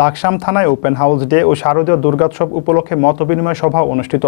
লাকসাম থানায় open house day ও শারদীয় দুর্গোৎসব উপলক্ষে মতবিনিময় সভা অনুষ্ঠিত।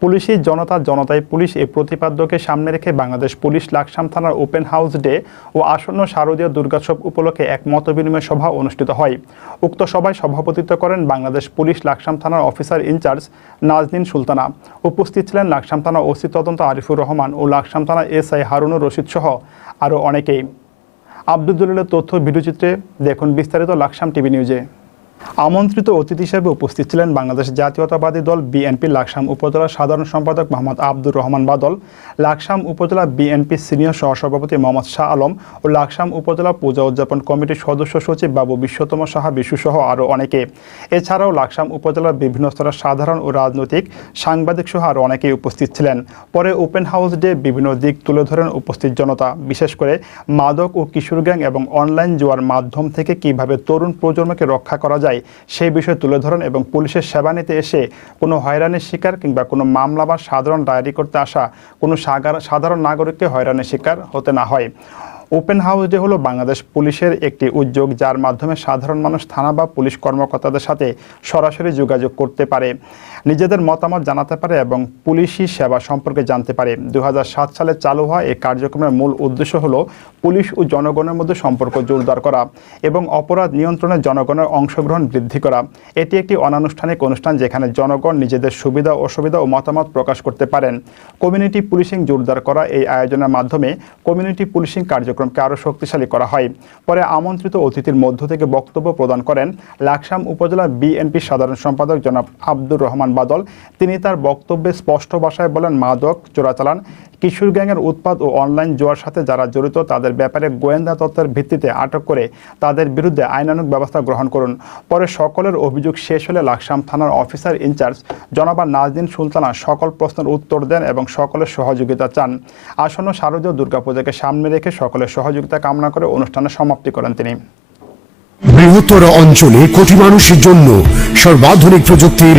পুলিশি জনতা জনতায় পুলিশ এই প্রতিপাদ্যকে সামনে রেখে বাংলাদেশ পুলিশ লাকসাম থানার ওপেন হাউস ডে ও আসন্ন শারদীয় দুর্গোৎসব উপলক্ষে এক মতবিনিময় সভা অনুষ্ঠিত হয়। উক্ত সভায় সভাপতিত্ব করেন বাংলাদেশ পুলিশ লাকসাম থানার অফিসার ইনচার্জ নাজনীন সুলতানা। উপস্থিত ছিলেন লাকসাম থানা ওসি তদন্ত আরিফুর রহমান ও লাকসাম থানা এসআই হারুনুর রশিদ সহ আরও অনেকেই। আব্দুল তথ্য ভিডিওচিত্রে দেখুন বিস্তারিত লাকসাম টিভি নিউজে। আমন্ত্রিত অতিথি হিসেবে উপস্থিত ছিলেন বাংলাদেশ জাতীয়তাবাদী দল বিএনপি লাকসাম উপজেলা সাধারণ সম্পাদক মোহাম্মদ আব্দুর রহমান বাদল, লাকসাম উপজেলা বিএনপি সিনিয়র সহসভাপতি মোহাম্মদ শাহ আলম ও লাকসাম উপজেলা পূজা উদযাপন কমিটির সদস্য সচিব বাবু বিশ্বতম সাহা বিশু সহ আরও অনেকে। এছাড়াও লাকসাম উপজেলার বিভিন্ন স্তরের সাধারণ ও রাজনৈতিক সাংবাদিক সহ আরও অনেকেই উপস্থিত ছিলেন। পরে ওপেন হাউস ডে বিভিন্ন দিক তুলে ধরেন উপস্থিত জনতা, বিশেষ করে মাদক ও কিশোর গ্যাং এবং অনলাইন জোয়ার মাধ্যম থেকে কীভাবে তরুণ প্রজন্মকে রক্ষা করা যায় সেই বিষয়ে তুলে ধরেন এবং পুলিশের সেবা নিতে এসে কোনো হয়রানির শিকার কিংবা কোনো মামলা বা সাধারণ ডায়েরি করতে আসা কোনো সাধারণ নাগরিককে হয়রানির শিকার হতে না হয়। ওপেন হাউস ডে হলো বাংলাদেশ পুলিশের একটি উদ্যোগ, যার মাধ্যমে সাধারণ মানুষ, থানা বা পুলিশ কর্মকর্তাদের সাথে সরাসরি যোগাযোগ করতে পারে, নিজেদের মতামত জানাতে পারে এবং পুলিশি সেবা সম্পর্কে জানতে পারে। দু হাজার সাত সালে চালু হওয়া এই কার্যক্রমের মূল উদ্দেশ্য হলো পুলিশ ও জনগণের মধ্যে সম্পর্ক জোরদার করা এবং অপরাধ নিয়ন্ত্রণে জনগণের অংশগ্রহণ বৃদ্ধি করা। এটি একটি অনানুষ্ঠানিক অনুষ্ঠান যেখানে জনগণ নিজেদের সুবিধা, অসুবিধা ও মতামত প্রকাশ করতে পারেন। কমিউনিটি পুলিশিং জোরদার করা এই আয়োজনের মাধ্যমে কমিউনিটি পুলিশিং কার্যক্রমকে আরও শক্তিশালী করা হয়। পরে আমন্ত্রিত অতিথির মধ্য থেকে বক্তব্য প্রদান করেন লাকসাম উপজেলা বিএনপি সাধারণ সম্পাদক জনাব আব্দুর রহমান বাদল। তিনি তার বক্তব্যে স্পষ্ট ভাষায় বলেন, মাদক চোরাচালান কিশোর গ্যাংয়ের উৎপাদ ও অনলাইন জোয়ার সাথে যারা জড়িত, তাদের ব্যাপারে গোয়েন্দা তথ্যের ভিত্তিতে আটক করে তাদের বিরুদ্ধে আইনানুক ব্যবস্থা গ্রহণ করুন। পরে সকলের অভিযোগ শেষ হলে লাকসাম থানার অফিসার ইনচার্জ জনাবা নাজদিন সুলতানা সকল প্রশ্নের উত্তর দেন এবং সকলের সহযোগিতা চান। আসন্ন শারদীয় দুর্গাপূজাকে সামনে রেখে সকলের সহযোগিতা কামনা করে অনুষ্ঠানের সমাপ্তি করেন তিনি। বৃহত্তর অঞ্চলে কোটি মানুষের জন্য সর্বাধুনিক প্রযুক্তির